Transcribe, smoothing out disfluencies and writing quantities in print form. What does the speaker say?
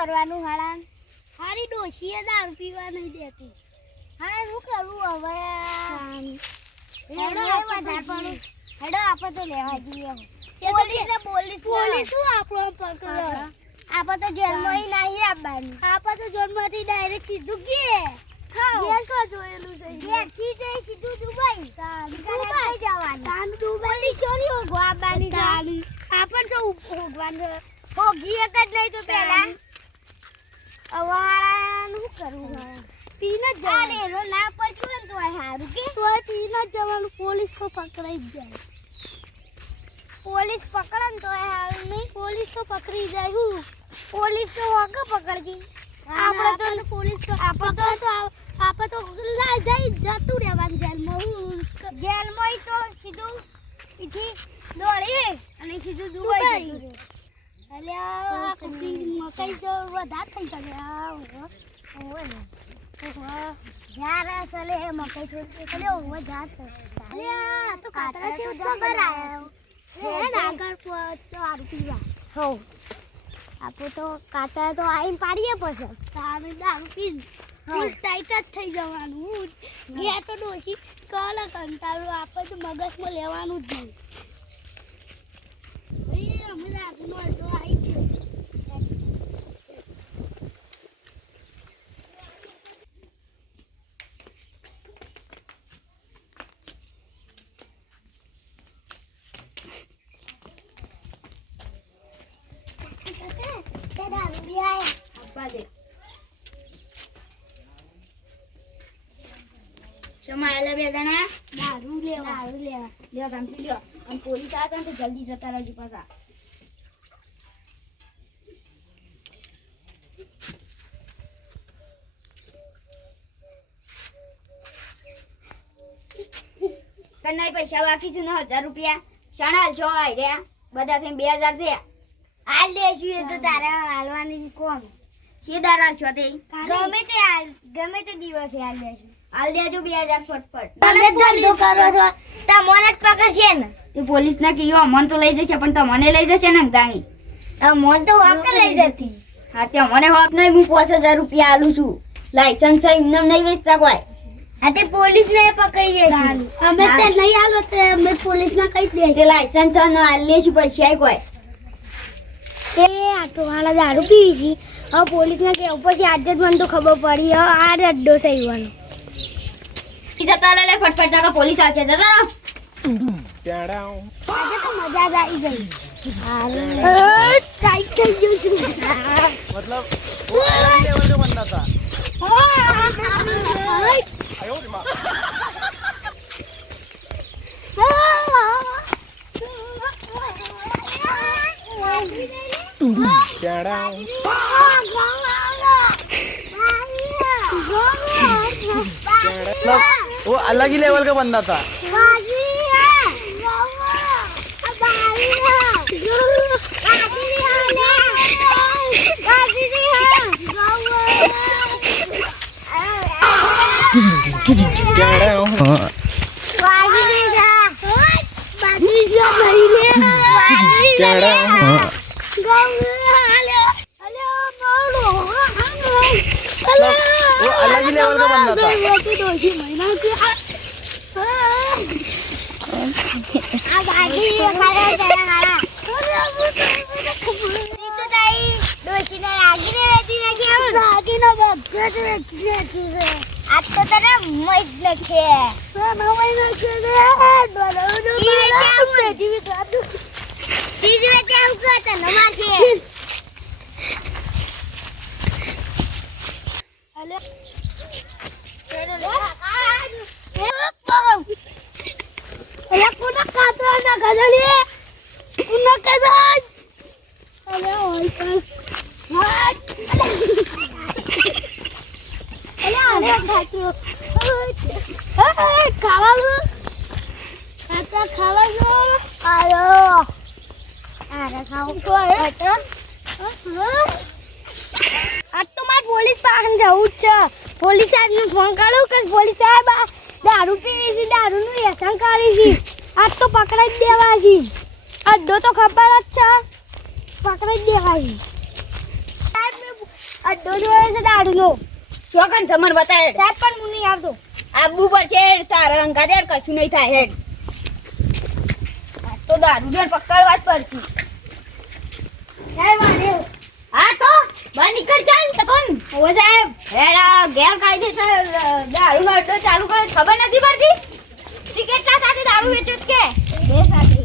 કરવાનું હાડા હારી ડોશીએ દારૂ પીવા નહીં દેતી. હા શું કરવું હવે? હેડો આપણે તો લેવા જઈએ. પોલીસ શું આપણો પકડો? આપણે તો જન્મથી નહીં આવવાનું. આપણે તો જન્મથી ડાયરેક્ટ સીધું ઘેર જોયેલું છે. સીધું દુબઈ જવાનું. દુબઈ ચોરી હોગવાની આપણ શું હોગવાનું હોગી એક જ નહીં તો પેલા અવાળાનું કરવું પીને જ જવાનું. ના પડતું ને તો સારું કે તો પીને જ જવાનું. પોલીસ તો પકડાઈ જ જાય. પોલીસ પકડે ને તો સારું નહીં. પોલીસ તો પકડી જાય. હું પોલીસ તો હોગ પકડજી. આપણે તો પોલીસ તો આપણે તો જઈ જતું રહેવાનું જેલમાં. જેલમાં તો સીધું પીછી દોડી અને સીધું દુબઈ જતું રહે. મકાઈ તો વધારે થઈ શકે. જ્યારે ચલે મકાઈ છોડી ચલે વધારે તો કાતરા છે જબર આવ્યો આગળ તો સારું પીવા. હો આપણે તો કાતરા તો આવીને પાડીએ પછી તારે દારૂ પી ટાઈટ જ થઈ જવાનું. ઘેર તો ડોસી કલ કંટાળું આપણે તો મગજમાં લેવાનું જ નહીં. અમે દારૂનો અડધો આવી ગયો. દારૂ બી આયા આપવા દે. સમાયેલા બે જણા દારૂ લેવા લ્યો કામથી લ્યો. અને પોલીસ આવે ને તો જલ્દી જતા રહેજો પાછા. કન્નાઈ પૈસા બાકી છે ને 1000 રૂપિયા શાણા છો આઈ રહ્યા બધા થઈને 2000 થયા. હાલ દેશું એ તો તારે હાલવાની કોમ સીધા રાખ છો તે ગમે તે દિવસે હાલ દેશું. હાલ દેજો 2000 ફટફટ. તમે ધંધો કરો છો તમને જ પકડશે ને. તે પોલીસ ના કીયો મન તો લઈ જશે પણ તમને લઈ જશે ને ગાંગી. મન તો વાકર લઈ જતી. હા તે મને હોત નહીં. હું 5000 રૂપિયા આલું છું. લાયસન્સ છે એમને નહીં વેચતા કોઈ. આ તે પોલીસ ને પકડીએ છે. અમે તે નહીં આલો તે અમે પોલીસ ના કહી દે. તે લાયસન્સ ન આલે છે પૈસા કોઈ. તે આ તો હાલા દારૂ પીવી છે. હવે પોલીસ ને કે ઉપરથી આજે જ મને તો ખબર પડી. હવે આ રડ્ડો સહીવાનો જતા લે ફટફટ ના પોલીસ આવશે. જતા રહો. આજે તો મજા જ આવી ગઈ. ટાઈટ થઈ ગયું છે. मतलब वो अलग लेवल का बंदा था। आयो रे मां। केड़ा मतलब वो अलग ही लेवल का बंदा था। वो अलग ही लेवल का बंदा था। आज तो तेरा मत लगे तीज में क्या हुआ था नमाज के हेलो अरे पुना कातरा ना गजली पुना कजन अरे ओय पर अरे खातो खावा કાકા ખાવા જો આયો આરે ખાવ તો આજ તો માર પોલીસ પાસે જવું જ છે. પોલીસ સાહેબને ફોન કરું કે પોલીસ સાહેબ દારૂ પીવી છે, દારૂનું વ્યસન કરી છે. આજ તો પકડાઈ જ દેવા છે. અડ્ડો તો ખબર જ છે, પકડાઈ જ દેવા છે. સાહેબ, મેં અડ્ડો જોયો છે દારૂનો. ચોકન સમર બતાય સાહેબ પણ હું નહીં આવતો. આબુ પર છે તારા અંગાજે કશું નહીં થાય હેડ. આ તો દારૂ જોર પકડવા જ પડશે. સાહેબ આવ્યો. હા તો બહાર નીકળ ચાલ તકોન. ઓ સાહેબ, હેડ આ ગેરકાયદેસર દારૂનો અડ્ડો ચાલુ કરે ખબર નથી પડતી. ટિકિટ સાથે દારૂ વેચો કે બે સાથે